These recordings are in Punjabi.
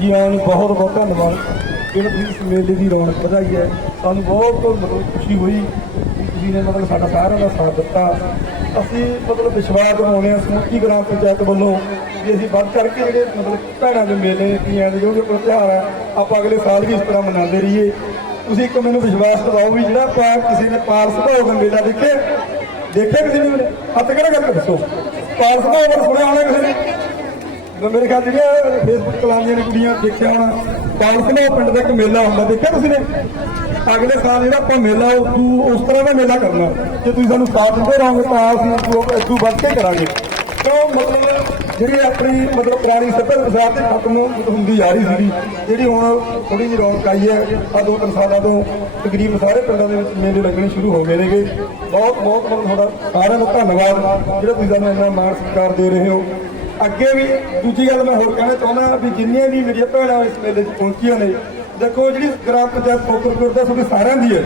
ਜੀ ਆਇਆਂ ਨੂੰ ਬਹੁਤ ਬਹੁਤ ਧੰਨਵਾਦ। ਜਿਹੜਾ ਤੁਸੀਂ ਇਸ ਮੇਲੇ ਦੀ ਰੌਣਕ ਵਧਾਈ ਹੈ, ਸਾਨੂੰ ਬਹੁਤ ਮਤਲਬ ਖੁਸ਼ੀ ਹੋਈ ਕਿ ਤੁਸੀਂ ਨੇ ਮਤਲਬ ਸਾਡਾ ਸਾਰਿਆਂ ਦਾ ਸਾਥ ਦਿੱਤਾ। ਅਸੀਂ ਮਤਲਬ ਵਿਸ਼ਵਾਸ ਦਿਵਾਉਂਦੇ ਹਾਂ ਸਮੁੱਚੀ ਗ੍ਰਾਮ ਪੰਚਾਇਤ ਵੱਲੋਂ ਕਿ ਅਸੀਂ ਵੱਧ ਕਰਕੇ ਜਿਹੜੇ ਮਤਲਬ ਭੈਣਾਂ ਦੇ ਮੇਲੇ ਧੀਆਂ ਦੇ ਜੋ ਵੀ ਤਿਉਹਾਰ ਹੈ ਆਪਾਂ ਅਗਲੇ ਸਾਲ ਵੀ ਇਸ ਤਰ੍ਹਾਂ ਮਨਾਉਂਦੇ ਰਹੀਏ। ਤੁਸੀਂ ਇੱਕ ਮੈਨੂੰ ਵਿਸ਼ਵਾਸ ਦਿਵਾਓ ਵੀ ਜਿਹੜਾ ਆਪਾਂ ਕਿਸੇ ਨੇ ਪਾਰਸ ਭੋਗ ਦਾ ਮੇਲਾ ਦੇਖੇ ਦੇਖਿਆ ਕਿਸੇ ਨੇ ਹੱਥ ਕਿਹੜਾ ਕਰਕੇ ਦੱਸੋ? ਪਾਰਸ ਭੋਗ ਸੁਣਿਆ ਹੋਣਾ ਕਿਸੇ ਨੇ? ਮੇਰੇ ਖਿਆਲ ਜਿਹੜੀਆਂ ਫੇਸਬੁੱਕ ਚਲਾਉਂਦੀਆਂ ਨੇ ਕੁੜੀਆਂ ਦੇਖਿਆ ਹੋਣਾ ਪਾਲਸ ਪਿੰਡ ਦਾ ਇੱਕ ਮੇਲਾ ਹੁੰਦਾ, ਦੇਖਿਆ ਤੁਸੀਂ ਨੇ? ਅਗਲੇ ਸਾਲ ਜਿਹੜਾ ਆਪਾਂ ਮੇਲਾ ਉਦੋਂ ਉਸ ਤਰ੍ਹਾਂ ਦਾ ਮੇਲਾ ਕਰਨਾ। ਜੇ ਤੁਸੀਂ ਸਾਨੂੰ ਸਾਥ ਦਿੰਦੇ ਰਹੋਗੇ, ਤਾਂ ਅਸੀਂ ਉਦੋਂ ਇਦੋਂ ਵੱਧ ਕੇ ਕਰਾਂਗੇ। ਕਿਉਂ? ਮਤਲਬ ਜਿਹੜੀ ਆਪਣੀ, ਮਤਲਬ ਪੁਰਾਣੀ ਸੱਭਿਆਚਾਰ ਤੇ ਖਤਮ ਹੁੰਦੀ ਜਾ ਰਹੀ ਸੀਗੀ। ਜਿਹੜੀ ਹੁਣ ਥੋੜੀ ਜਿਹੀ ਰੌਣਕ ਆਈ ਹੈ ਆ ਦੋ ਤਿੰਨ ਸਾਲਾਂ ਤੋਂ ਤਕਰੀਬਨ ਸਾਰੇ ਪਿੰਡਾਂ ਦੇ ਵਿੱਚ ਮੇਲੇ ਲੱਗਣੇ ਸ਼ੁਰੂ ਹੋ ਗਏ ਨੇਗੇ। ਬਹੁਤ ਬਹੁਤ ਤੁਹਾਡਾ ਸਾਰਿਆਂ ਦਾ ਧੰਨਵਾਦ। ਜਿਹੜਾ ਤੁਸੀਂ ਸਾਨੂੰ ਇੰਨਾ ਮਾਣ ਸਤਿਕਾਰ ਦੇ ਰਹੇ ਹੋ ਅੱਗੇ ਵੀ ਦੂਜੀ ਗੱਲ ਮੈਂ ਹੋਰ ਕਹਿਣਾ ਚਾਹੁੰਦਾ ਵੀ ਜਿੰਨੀਆਂ ਵੀ ਮੇਰੀਆਂ ਭੈਣਾਂ ਇਸ ਮੇਲੇ 'ਚ ਪਹੁੰਚੀਆਂ ਨੇ, ਦੇਖੋ ਜਿਹੜੀ ਗ੍ਰਾਮ ਪੰਚਾਇਤ ਫੋਕਰਪੁਰ ਦਾ ਤੁਹਾਡੇ ਸਾਰਿਆਂ ਦੀ ਹੈ।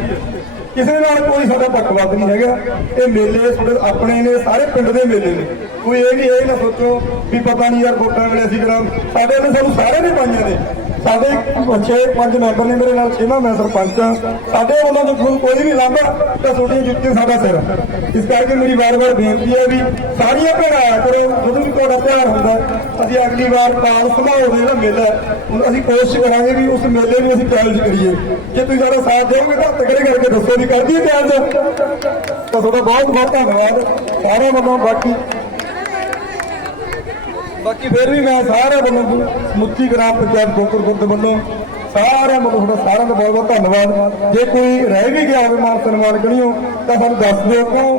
ਕਿਸੇ ਨਾਲ ਕੋਈ ਸਾਡਾ ਪੱਖਪਾਤ ਨਹੀਂ ਹੈਗਾ। ਇਹ ਮੇਲੇ ਤੁਹਾਡੇ ਆਪਣੇ ਨੇ, ਸਾਰੇ ਪਿੰਡ ਦੇ ਮੇਲੇ ਨੇ। ਕੋਈ ਇਹ ਵੀ ਇਹ ਨਾ ਸੋਚੋ ਵੀ ਪਤਾ ਨਹੀਂ ਯਾਰ ਵੋਟਾਂ ਵੇਲੇ ਅਸੀਂ ਕਰਾਂ ਸਾਡੇ ਨੇ ਸਾਨੂੰ ਸਾਰੇ ਨੇ ਪਾਈਆਂ ਨੇ। ਸਾਡੇ ਛੇ ਪੰਜ ਮੈਂਬਰ ਨੇ ਮੇਰੇ ਨਾਲ, ਛੇਵਾਂ ਮੈਂ ਸਰਪੰਚ ਆ ਸਾਡੇ ਉਹਨਾਂ ਤੋਂ ਤੁਹਾਨੂੰ ਕੋਈ ਵੀ ਲਾਂਭਾ ਤਾਂ ਤੁਹਾਡੀਆਂ ਜੁੱਤੀਆਂ ਸਾਡਾ ਸਿਰ ਇਸ ਕਰਕੇ ਮੇਰੀ ਵਾਰ-ਵਾਰ ਬੇਨਤੀ ਹੈ ਵੀ ਸਾਰੀਆਂ ਭੈਣਾਂ ਆਇਆ ਕਰੋ ਜਦੋਂ ਵੀ ਤੁਹਾਡਾ ਤਿਉਹਾਰ ਹੁੰਦਾ ਅਸੀਂ ਅਗਲੀ ਵਾਰ ਪਾਲ ਸੰਭਾਲ ਜਿਹੜਾ ਮੇਲਾ, ਹੁਣ ਅਸੀਂ ਕੋਸ਼ਿਸ਼ ਕਰਾਂਗੇ ਵੀ ਉਸ ਮੇਲੇ ਨੂੰ ਅਸੀਂ ਕਾਲਜ ਕਰੀਏ। ਜੇ ਤੁਸੀਂ ਸਾਡਾ ਸਾਥ ਦਿਓਗੇ ਤਾਂ ਹੱਥ ਕਰਕੇ ਦੱਸੋ ਵੀ ਕਰਦੀ ਹੈ ਕਾਲਜ ਤਾਂ ਤੁਹਾਡਾ ਬਹੁਤ ਬਹੁਤ ਧੰਨਵਾਦ। ਸਾਰਿਆਂ ਵੱਲੋਂ ਬਾਕੀ ਬਾਕੀ ਫਿਰ ਵੀ ਮੈਂ ਸਾਰਿਆਂ ਵੱਲੋਂ ਸਮੁੱਚੀ ਗ੍ਰਾਮ ਪੰਚਾਇਤ ਗੋਕਰਪੁਰ ਦੇ ਵੱਲੋਂ ਸਾਰਿਆਂ ਵੱਲੋਂ ਤੁਹਾਡਾ ਸਾਰਿਆਂ ਦਾ ਬਹੁਤ ਬਹੁਤ ਧੰਨਵਾਦ। ਜੇ ਕੋਈ ਰਹਿ ਵੀ ਗਿਆ ਹੋਵੇ ਮਾਨ ਸਨਮਾਨ ਕਰੀਓ ਤਾਂ ਸਾਨੂੰ ਦੱਸ ਦਿਓ ਕਿਉਂ?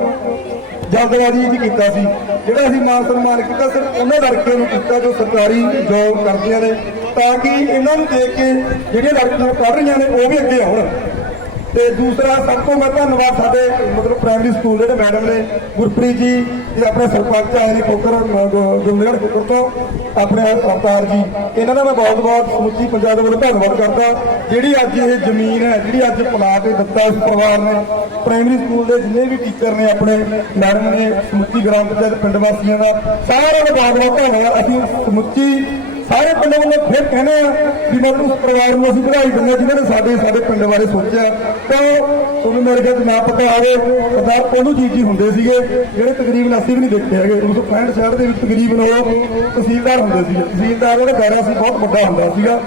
ਜਲਦਬਾਜ਼ੀ ਜੀ ਕੀਤਾ ਸੀ। ਜਿਹੜਾ ਅਸੀਂ ਮਾਨ ਸਨਮਾਨ ਕੀਤਾ ਸਿਰਫ ਉਹਨਾਂ ਲੜਕੀਆਂ ਨੂੰ ਕੀਤਾ ਜੋ ਸਰਕਾਰੀ ਜੋਬ ਕਰਦੀਆਂ ਨੇ, ਤਾਂ ਕਿ ਇਹਨਾਂ ਨੂੰ ਦੇਖ ਕੇ ਜਿਹੜੀਆਂ ਲੜਕੀਆਂ ਪੜ੍ਹ ਰਹੀਆਂ ਨੇ, ਉਹ ਵੀ ਅੱਗੇ ਆਉਣ। ਤੇ ਦੂਸਰਾ ਸਭ ਤੋਂ ਮੈਂ ਧੰਨਵਾਦ ਸਾਡੇ ਮਤਲਬ ਪ੍ਰਾਇਮਰੀ ਸਕੂਲ ਜਿਹੜੇ ਮੈਡਮ ਨੇ, ਗੁਰਪ੍ਰੀਤ ਜੀ, ਤੇ ਆਪਣੇ ਸਰਪੰਚ ਆਏ ਨੇ ਕੋਕਰ ਗੁਰਮੇੜ ਕੋਕਰ ਤੋਂ, ਆਪਣੇ ਅਵਤਾਰ ਜੀ। ਇਹਨਾਂ ਦਾ ਮੈਂ ਬਹੁਤ ਬਹੁਤ ਸਮੁੱਚੀ ਪੰਜਾਬ ਦੇ ਵੱਲੋਂ ਧੰਨਵਾਦ ਕਰਦਾ। ਜਿਹੜੀ ਅੱਜ ਇਹ ਜ਼ਮੀਨ ਹੈ, ਜਿਹੜੀ ਅੱਜ ਪਲਾਟ ਇਹ ਦਿੱਤਾ ਇਸ ਪਰਿਵਾਰ ਨੇ ਪ੍ਰਾਇਮਰੀ ਸਕੂਲ ਦੇ ਜਿੰਨੇ ਵੀ ਟੀਚਰ ਨੇ ਆਪਣੇ ਮੈਡਮ ਨੇ, ਸਮੁੱਚੀ ਗ੍ਰਾਮ ਪੰਚਾਇਤ ਪਿੰਡ ਵਾਸੀਆਂ ਦਾ, ਸਾਰਿਆਂ ਦਾ ਬਹੁਤ ਬਹੁਤ ਧੰਨਵਾਦ। ਅਸੀਂ ਸਮੁੱਚੀ ਸਾਰੇ ਪਿੰਡ ਵੱਲੋਂ ਫਿਰ ਕਹਿੰਦੇ ਆ ਵੀ ਮੈਂ ਉਸ ਪਰਿਵਾਰ ਨੂੰ ਅਸੀਂ ਵਧਾਈ ਦਿੰਦੇ ਹਾਂ, ਜਿਨ੍ਹਾਂ ਨੇ ਸਾਡੇ ਸਾਡੇ ਪਿੰਡ ਬਾਰੇ ਸੋਚਿਆ। ਤਾਂ ਤੁਹਾਨੂੰ ਮੇਰੇ ਖਿਆਲ ਨਾ ਪਤਾ ਆਵੇ ਸਰਦਾਰ ਪੋਲੂ ਜੀ ਜੀ ਹੁੰਦੇ ਸੀਗੇ, ਜਿਹੜੇ ਤਕਰੀਬਨ ਅਸੀਂ ਵੀ ਨਹੀਂ ਦੇਖੇ ਹੈਗੇ। 1965 ਸ਼ਹਿਰ ਦੇ ਵਿੱਚ ਤਕਰੀਬਨ ਉਹ ਤਹਿਸੀਲਦਾਰ ਹੁੰਦੇ ਸੀ ਤਹਿਸੀਲਦਾਰ ਉਹਦਾ ਦਾਇਰਾ ਸੀ ਬਹੁਤ ਵੱਡਾ ਹੁੰਦਾ ਸੀਗਾ।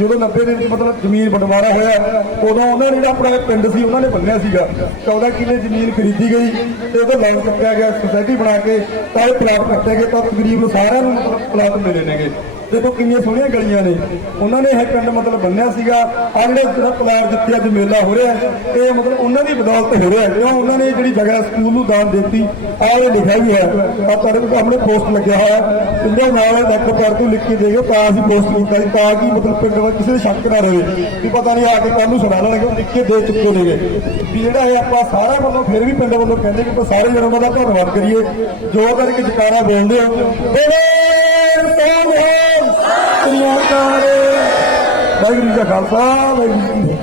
ਜਦੋਂ 90 ਦੇ ਵਿੱਚ ਮਤਲਬ ਜ਼ਮੀਨ ਬਟਵਾਰਾ ਹੋਇਆ, ਉਦੋਂ ਉਹਨਾਂ ਨੇ ਜਿਹੜਾ ਆਪਣਾ ਪਿੰਡ ਸੀ, ਉਹਨਾਂ ਨੇ ਬੰਨਿਆ ਸੀਗਾ। 14 ਕਿੱਲੇ ਜ਼ਮੀਨ ਖਰੀਦੀ ਗਈ ਤੇ ਉਹਦਾ ਲਾਈਨ ਕੱਟਿਆ ਗਿਆ ਸੁਸਾਇਟੀ ਬਣਾ ਕੇ, ਤਾਂ ਇਹ ਪਲਾਟ ਕੱਟਿਆ ਗਿਆ, ਤਾਂ ਤਕਰੀਬਨ ਸਾਰਿਆਂ ਨੂੰ ਮਤਲਬ ਪਲਾਟ ਮਿਲੇ ਨੇਗੇ। ਦੇਖੋ ਕਿੰਨੀਆਂ ਸੋਹਣੀਆਂ ਗਲੀਆਂ ਨੇ। ਉਹਨਾਂ ਨੇ ਇਹ ਪਿੰਡ ਮਤਲਬ ਬੰਨਿਆ ਸੀਗਾ। ਆ ਜਿਹੜੇ ਜਿਹੜਾ ਪਲਾਟ ਜਿੱਥੇ ਅੱਜ ਮੇਲਾ ਹੋ ਰਿਹਾ ਇਹ ਮਤਲਬ ਉਹਨਾਂ ਦੀ ਬਦੌਲਤ ਹੋ ਰਿਹਾ ਕਿਉਂ? ਉਹਨਾਂ ਨੇ ਜਿਹੜੀ ਜਗ੍ਹਾ ਸਕੂਲ ਨੂੰ ਦਾਨ ਦਿੱਤੀ ਆ ਇਹ ਲਿਖਿਆ ਹੀ ਹੈ। ਆ ਤੁਹਾਡੇ ਸਾਹਮਣੇ ਪੋਸਟ ਲੱਗਿਆ ਹੋਇਆ ਹੈ। ਪਿੰਡਾਂ ਨਾਲ ਲੱਖ ਕਰ ਤੂੰ ਲਿਖ ਕੇ ਦੇਗੇ ਤਾਂ ਅਸੀਂ ਪੋਸਟ ਕੀਤਾ ਸੀ ਤਾਂ ਕਿ ਮਤਲਬ ਪਿੰਡ ਵਿੱਚ ਕਿਸੇ ਦੇ ਸ਼ੱਕ ਨਾ ਰਹੇ ਵੀ ਪਤਾ ਨਹੀਂ ਆ ਕੇ ਕੱਲ ਨੂੰ ਸੁਣਾ ਲੈਣਗੇ ਲਿਖ ਕੇ ਦੇ ਚੁੱਕੇ ਨੇਗੇ ਵੀ ਜਿਹੜਾ ਇਹ ਆਪਾਂ ਸਾਰਿਆਂ ਵੱਲੋਂ, ਫਿਰ ਵੀ ਪਿੰਡ ਵੱਲੋਂ ਕਹਿੰਦੇ ਕਿ ਆਪਾਂ ਸਾਰੇ ਜਣਾਂ ਦਾ ਧੰਨਵਾਦ ਕਰੀਏ। ਜੋ ਕਰਕੇ ਜਕਾਰਾ ਬੋਲਦੇ ਹੋ। ਬੋਲੇ, ਸੋਹਣ। ਵਾਹਿਗੁਰੂ ਜੀ ਕਾ ਖਾਲਸਾ ਵਾਹਿਗੁਰੂ ਜੀ ਕੀ ਫਤਿਹ